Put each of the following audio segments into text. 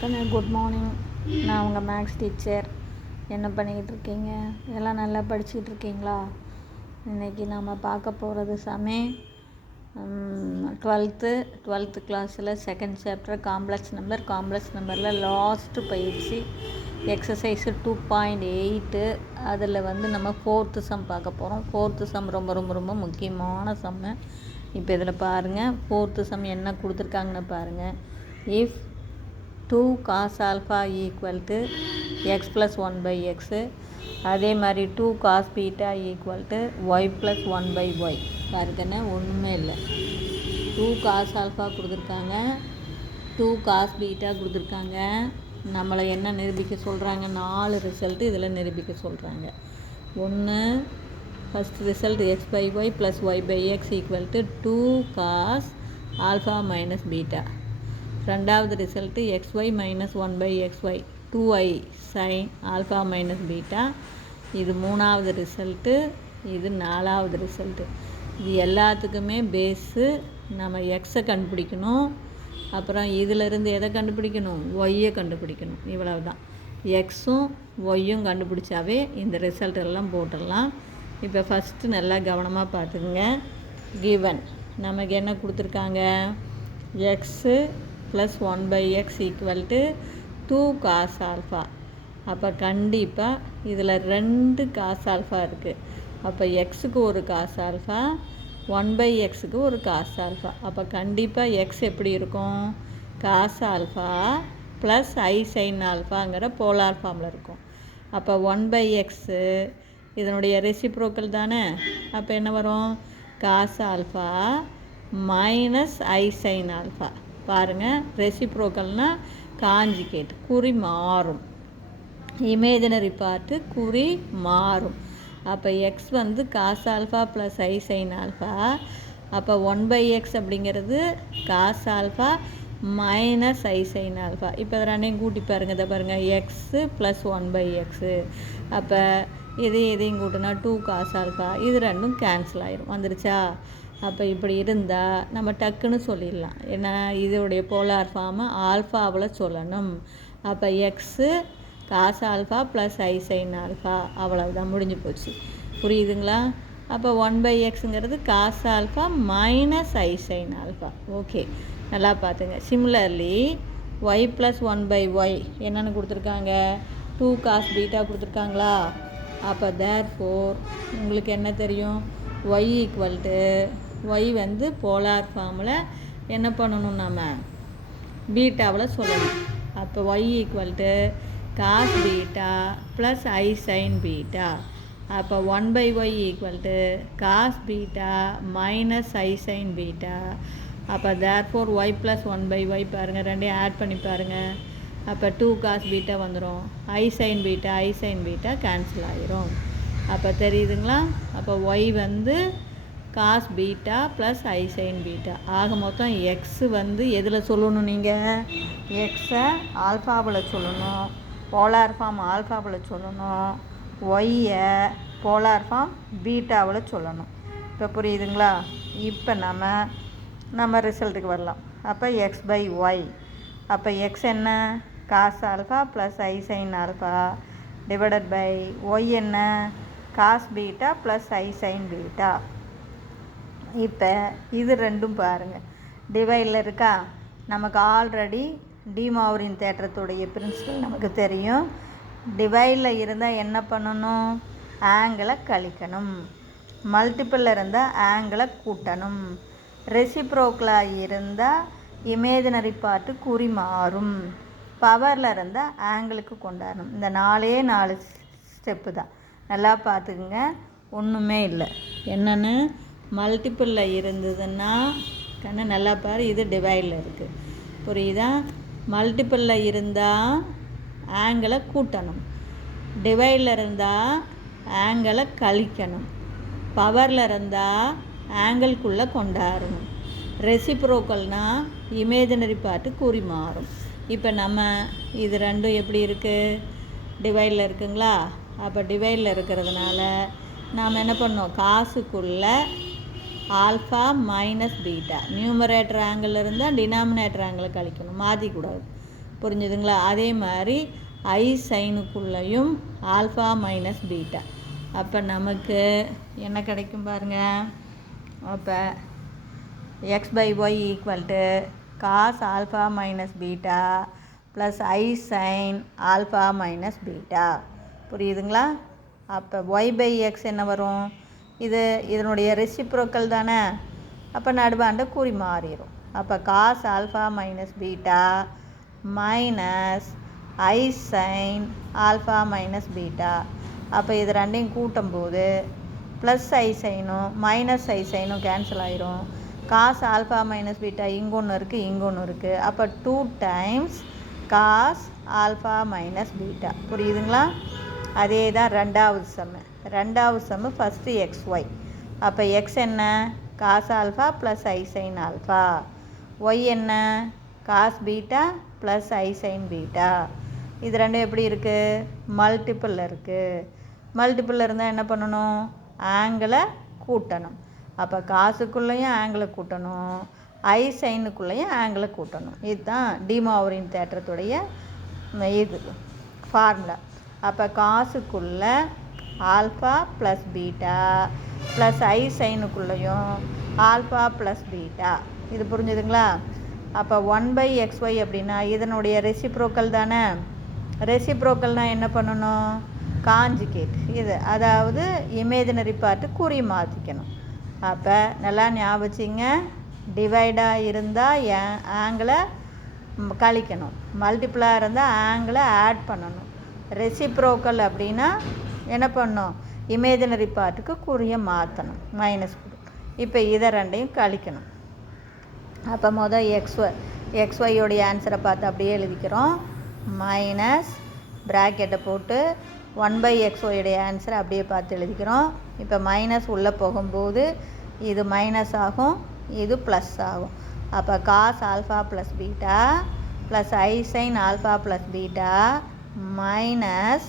Good morning. நான் உங்கள் maths teacher. என்ன பண்ணிக்கிட்டு இருக்கீங்க? எல்லாம் நல்லா படிச்சுக்கிட்டு இருக்கீங்களா? இன்றைக்கி நம்ம பார்க்க போகிறது டுவெல்த்து கிளாஸில் செகண்ட் சாப்டர் காம்ப்ளெக்ஸ் நம்பரில் லாஸ்ட்டு பயிற்சி எக்ஸசைஸு 2.8. அதில் நம்ம ஃபோர்த்து சம் பார்க்க போகிறோம். ஃபோர்த்து சம் ரொம்ப ரொம்ப ரொம்ப முக்கியமான சம்மு. இப்போ இதில் பாருங்கள், ஃபோர்த்து சம் என்ன கொடுத்துருக்காங்கன்னு பாருங்கள். If 2 cos alpha equal to x plus 1/x, அதே மாதிரி 2 cos beta equal to y plus 1/y. பாருங்கண்ணே, ஒன்றுமே இல்லை. 2 cos alpha கொடுத்துருக்காங்க, 2 cos beta கொடுத்துருக்காங்க. நம்மளை என்ன நிரூபிக்க சொல்கிறாங்க? 4 ரிசல்ட்டு இதில் நிரூபிக்க சொல்கிறாங்க. ஒன்று, first result x/y plus y/x equal to 2 cos alpha minus beta. ரெண்டாவது ரிசல்ட்டு xy மைனஸ் 1/xy 2i sine alpha minus beta. இது மூணாவது ரிசல்ட்டு. இது நாலாவது ரிசல்ட்டு. இது எல்லாத்துக்குமே பேஸு நம்ம எக்ஸை கண்டுபிடிக்கணும். அப்புறம் இதிலிருந்து எதை கண்டுபிடிக்கணும்? ஒய்யை கண்டுபிடிக்கணும். இவ்வளவு தான். எக்ஸும் ஒய்யும் கண்டுபிடிச்சாவே இந்த ரிசல்ட் எல்லாம் போட்டுடலாம். இப்போ ஃபஸ்ட்டு நல்லா கவனமாக பார்த்துக்குங்க. கிவன் நமக்கு என்ன கொடுத்துருக்காங்க? X plus 1/x equal to 2 cos alpha. அப்போ கண்டிப்பாக இதில் 2 cos alpha இருக்குது. அப்போ எக்ஸுக்கு ஒரு cos alpha, 1/xக்கு ஒரு cos alpha. அப்போ கண்டிப்பாக எக்ஸ் எப்படி இருக்கும்? cos alpha plus i sign ஆல்ஃபாங்கிற polar ஃபார்மில் இருக்கும். அப்போ 1/x இதனுடைய ரெசிப்ரோக்கல் தானே. அப்போ என்ன வரும்? cos alpha minus i sine alpha. பாருங்கள், ரெசிப்ரோக்கல்னால் காஞ்சிகேட், குறி மாறும். இமேஜினரி பார்ட்டு குறி மாறும். அப்போ X cos alpha plus i sine alpha. அப்போ 1/x அப்படிங்கிறது cos alpha minus i sine alpha. இப்போ ரெண்டையும் கூட்டி பாருங்கள். இதை பாருங்கள், எக்ஸு ப்ளஸ் 1/x. அப்போ இதையும் கூட்டினா 2 cos alpha. இது ரெண்டும் கேன்சல் ஆயிரும். வந்துருச்சா? அப்போ இப்படி இருந்தால் நம்ம டக்குன்னு சொல்லிடலாம். ஏன்னா இதோடைய போலார் ஃபார்மை ஆல்ஃபாவில் சொல்லணும். அப்போ x cos alpha plus i sine alpha. அவ்வளவுதான், முடிஞ்சு போச்சு. புரியுதுங்களா? அப்போ 1/xங்கிறது cos alpha minus i sine alpha. Okay, நல்லா பார்த்துங்க. சிமிலர்லி ஒய் ப்ளஸ் 1/y என்னென்னு கொடுத்துருக்காங்க? 2 cos beta கொடுத்துருக்காங்களா? அப்போ தேர்ஃபோர் உங்களுக்கு என்ன தெரியும்? Y equal to y polar ஃபார்மில் என்ன பண்ணணும்? நம்ம பீட்டாவில் சொல்லணும். அப்போ y equal to cos beta plus i sine beta. அப்போ 1/y equal to cos beta minus i sine beta. அப்போ தேர்ஃபோர் ஒய் ப்ளஸ் 1/y பாருங்கள், ரெண்டையும் ஆட் பண்ணி பாருங்கள். அப்போ 2 cos பீட்டா வந்துடும். ஐ சைன் பீட்டா கேன்சல் ஆகிரும். அப்போ தெரியுதுங்களா? அப்போ Y cos beta plus i sine beta. ஆக மொத்தம் எக்ஸு எதில் சொல்லணும்? நீங்கள் எக்ஸை ஆல்ஃபாவில் சொல்லணும், போலார் ஃபார்ம் ஆல்ஃபாவில் சொல்லணும், ஒய்யை போலார் ஃபார்ம் பீட்டாவில் சொல்லணும். இப்போ புரியுதுங்களா? இப்போ நம்ம ரிசல்ட்டுக்கு வரலாம். அப்போ x/y. அப்போ எக்ஸ் என்ன? cos alpha plus i sine alpha divided by y என்ன? cos beta plus i sine beta. இப்போ இது ரெண்டும் பாருங்கள், டிவைடில் இருக்கா? நமக்கு ஆல்ரெடி டிமாவரின் தேற்றத்துடைய பிரின்சிபல் நமக்கு தெரியும். டிவைடில் இருந்தால் என்ன பண்ணணும்? ஆங்கிளை கழிக்கணும். மல்டிப்பிளில் இருந்தால் ஆங்கிளை கூட்டணும். ரெசிப்ரோக்கலாக இருந்தால் இமேஜினரி பார்ட்டு குறி மாறும். பவரில் இருந்தால் ஆங்கிளுக்கு கொண்டாடணும். இந்த 4 ஸ்டெப்பு தான். நல்லா பார்த்துக்குங்க, ஒன்றுமே இல்லை. என்னென்னு மல்டிப்பிளில் இருந்ததுன்னா கண்ணு நல்லா பாரு, இது டிவைடில் இருக்குது. புரியுதா? மல்டிப்பிளில் இருந்தால் ஆங்கிளை கூட்டணும், டிவைடில் இருந்தால் ஆங்கிளை கழிக்கணும், பவரில் இருந்தால் ஆங்கிள்குள்ளே கொண்டாடணும். ரெசிப்ரோக்கல்னால் இமேஜினரி பார்ட்டு குறி மாறும். இப்போ இது ரெண்டும் எப்படி இருக்குது? டிவைடில் இருக்குங்களா? அப்போ டிவைடில் இருக்கிறதுனால நாம் என்ன பண்ணோம்? காசுக்குள்ளே alpha minus beta numerator angle இருந்தால் டினாமினேட்டர் ஆங்கிளை கழிக்கணும், மாற்றிக்கூடாது. புரிஞ்சுதுங்களா? அதே மாதிரி ஐ சைனுக்குள்ளேயும் ஆல்ஃபா மைனஸ் பீட்டா. அப்போ நமக்கு என்ன கிடைக்கும் பாருங்கள். அப்போ x by y equal to cos alpha minus beta plus i sine alpha minus beta. புரியுதுங்களா? அப்போ ஒய் பை எக்ஸ் என்ன வரும்? இதனுடைய ரெசிப்ரோக்கல் தானே. அப்போ நடுவாண்ட குறி மாறிடும். அப்போ cos alpha minus beta minus i sine alpha minus beta. அப்போ இது ரெண்டையும் கூட்டும்போது ப்ளஸ் ஐ சைனும் மைனஸ் ஐ சைனும் கேன்சல் ஆயிரும். காஸ் ஆல்ஃபா மைனஸ் பீட்டா இங்கே ஒன்று இருக்குது, இங்கே ஒன்று இருக்குது. அப்போ 2 times cos alpha minus beta. புரியுதுங்களா? அதே தான் ரெண்டாவது சம்மு ஃபஸ்ட்டு எக்ஸ் ஒய். அப்போ எக்ஸ் என்ன? Cos alpha plus i sine alpha. Y என்ன? Cos beta plus i sine beta. இது ரெண்டும் எப்படி இருக்குது? மல்டிப்பிளில் இருக்குது. மல்டிப்பிளில் இருந்தால் என்ன பண்ணணும்? ஆங்கிளை கூட்டணும். அப்போ காசுக்குள்ளேயும் ஆங்கிளை கூட்டணும், ஐ சைனுக்குள்ளேயும் ஆங்கிளை கூட்டணும். இதுதான் டி மாவரின் தேற்றத்துடைய இது ஃபார்முலா. அப்போ காசுக்குள்ளே alpha plus beta plus i சைனுக்குள்ளேயும் ஆல்ஃபா ப்ளஸ் பீட்டா. இது புரிஞ்சுதுங்களா? அப்போ 1/xy அப்படின்னா இதனுடைய ரெசிப்ரோக்கல் தானே. ரெசிப்ரோக்கல்னால் என்ன பண்ணணும்? காஞ்சிகேட். இது அதாவது இமேஜினரி பார்ட்டு குறி மாற்றிக்கணும். அப்போ நல்லா ஞாபகம் வச்சிங்க, டிவைடாக இருந்தால் ஆங்கிளை கழிக்கணும், மல்டிப்ளாக இருந்தால் ஆங்கிளை ஆட் பண்ணணும். ரெசிப்ரோக்கல் அப்படின்னா என்ன பண்ணணும்? இமேஜினரி பார்ட்டுக்கு குறியை மாற்றணும், மைனஸ். இப்போ இதை ரெண்டையும் கழிக்கணும். அப்போ மொதல் எக்ஸ்ஒய்யோடைய ஆன்சரை பார்த்து அப்படியே எழுதிக்கிறோம். மைனஸ் ப்ராக்கெட்டை போட்டு 1/xy ஆன்சரை அப்படியே பார்த்து எழுதிக்கிறோம். இப்போ மைனஸ் உள்ளே போகும்போது இது மைனஸ் ஆகும், இது ப்ளஸ் ஆகும். அப்போ cos alpha plus beta plus i sine alpha plus beta minus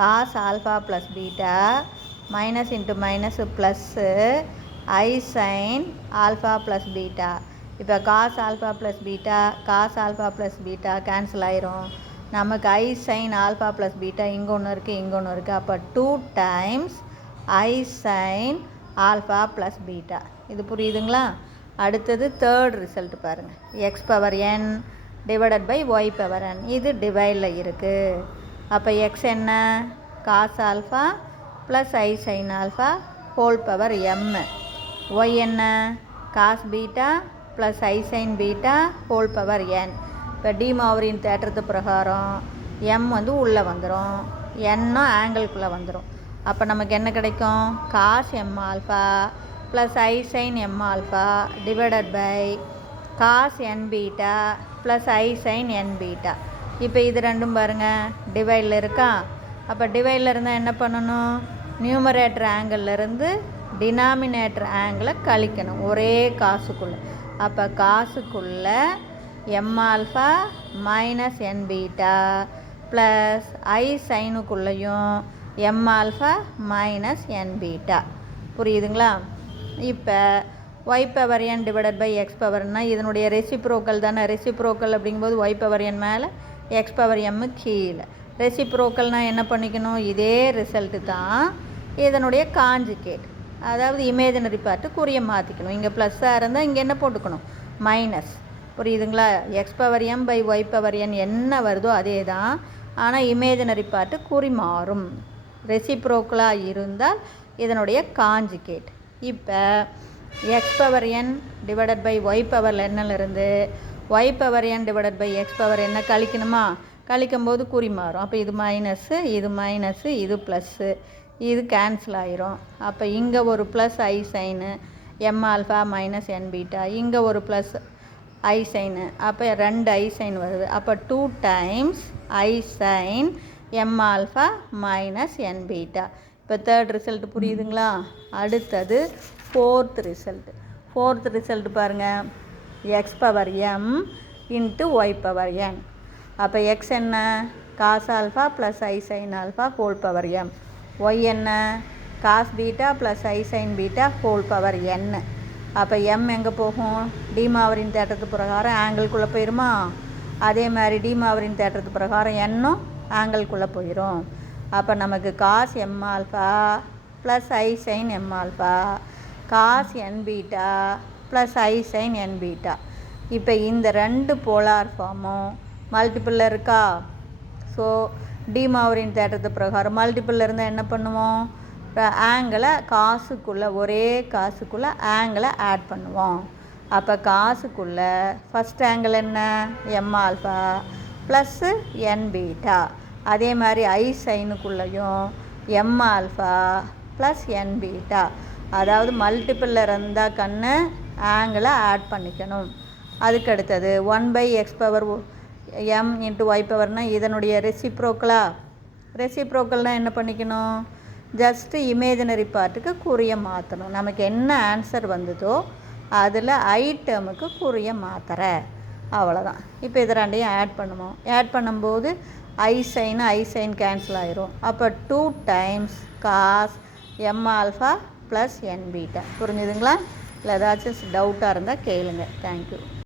cos alpha plus beta minus into minus plus i sine alpha plus beta. இப்போ cos alpha plus beta cancel ஆயிரும். நமக்கு i sine alpha plus beta இங்கே ஒன்று இருக்குது. அப்போ 2 times i sine alpha plus beta. இது புரியுதுங்களா? அடுத்தது தேர்ட் ரிசல்ட் பாருங்கள். X power n divided by y power n. இது டிவைடில் இருக்குது. அப்போ எக்ஸ் என்ன? Cos alpha plus i sine alpha whole power m. Y என்ன? Cos beta plus i sine beta whole power n. இப்போ டி மாவரின் தேற்றத்து பிரகாரம் எம் வந்து உள்ளே வந்துடும், என்னும் ஆங்கிள்குள்ளே வந்துடும். அப்போ நமக்கு என்ன கிடைக்கும்? Cos m alpha plus i sine m alpha divided by cos n beta plus i sine n beta. இப்போ இது ரெண்டும் பாருங்கள் டிவைடில் இருக்கா. அப்போ டிவைடில் இருந்தால் என்ன பண்ணணும்? நியூமரேட்டர் ஆங்கிள்லேருந்து டினாமினேட்டர் ஆங்கிளை கழிக்கணும் ஒரே காசுக்குள்ளே. அப்போ காசுக்குள்ளே m alpha minus n beta plus i சைனுக்குள்ளேயும் m alpha minus n beta. புரியுதுங்களா? இப்போ y power n divided by x பவர்னால் இதனுடைய ரெசிப்ரோக்கல் தானே. ரெசிப்ரோக்கல் அப்படிங்கும்போது ஒய் பவர் என் மேலே எக்ஸ் பவர் எம்மு கீழே. ரெசிப்ரோக்கல்னால் என்ன பண்ணிக்கணும்? இதே ரிசல்ட்டு தான் இதனுடைய காஞ்சிகேட், அதாவது இமேஜினரி பார்ட்டு குறியை மாற்றிக்கணும். இங்கே ப்ளஸ்ஸாக இருந்தால் இங்கே என்ன போட்டுக்கணும்? மைனஸ். புரியுதுங்களா? X power m by y power n என்ன வருதோ அதே தான், ஆனால் இமேஜினரி பார்ட்டு குறி மாறும். ரெசிப்ரோக்கலாக இருந்தால் இதனுடைய காஞ்சிகேட். இப்போ x power n divided by y power என்னிலிருந்து y power n divided by x power என்ன கழிக்கணுமா? கழிக்கும்போது குறி மாறும். அப்போ இது மைனஸ்ஸு இது ப்ளஸ்ஸு, இது கேன்சல் ஆயிரும். அப்போ இங்கே ஒரு plus i sine m alpha minus n beta, இங்கே ஒரு ப்ளஸ் ஐ சைனு, அப்போ 2 ஐ சைன் வருது. அப்போ 2 times i sine m alpha minus n beta. இப்போ தேர்ட் ரிசல்ட் புரியுதுங்களா? அடுத்தது ஃபோர்த் ரிசல்ட் பாருங்கள். X power m into y power n. அப்போ எக்ஸ் என்ன? Cos alpha plus i sine alpha whole power m. Y என்ன? Cos beta plus i sine beta whole power n. அப்போ m எங்கே போகும்? D மாவரின் தேற்றத்து பிரகாரம் ஆங்கிள்குள்ளே போயிருமா? அதே மாதிரி டி மாவரின் தேற்றத்து பிரகாரம் என்னும் ஆங்கிள்குள்ளே போயிடும். அப்போ நமக்கு cos m alpha plus i sine m alpha cos n beta plus i sine n beta. இப்போ இந்த 2 போலார் ஃபார்மும் மல்டிப்பிளில் இருக்கா? ஸோ டி மாவரின் தேற்றத்து பிரகாரம் மல்டிப்பிளில் இருந்தால் என்ன பண்ணுவோம்? ஆங்கிளை காசுக்குள்ளே ஒரே காசுக்குள்ளே ஆங்கிளை ஆட் பண்ணுவோம். அப்போ காசுக்குள்ளே ஃபஸ்ட் ஆங்கிள் என்ன? M alpha plus n beta. அதே மாதிரி ஐ சைனுக்குள்ளேயும் m alpha plus n beta. அதாவது மல்டிப்பிளில் இருந்தால் கண்ணு ஆங்கிளை ஆட் பண்ணிக்கணும். அதுக்கு அடுத்தது 1/x power m into y பவர்னால் இதனுடைய ரெசிப்ரோக்கல்னால் என்ன பண்ணிக்கணும்? ஜஸ்ட்டு இமேஜினரி பார்ட்டுக்கு குறிய மாற்றணும். நமக்கு என்ன ஆன்சர் வந்ததோ அதில் ஐ டேர்முக்கு குறிய மாத்திர, அவ்வளோதான். இப்போ இது ரெண்டையும் ஆட் பண்ணுவோம். ஆட் பண்ணும்போது ஐ சைன் கேன்சல் ஆயிரும். அப்போ 2 times cos m alpha plus n beta. புரிஞ்சுதுங்களா? இல்லை ஏதாச்சும் டவுட்டாக இருந்தால் கேளுங்க. தேங்க்யூ.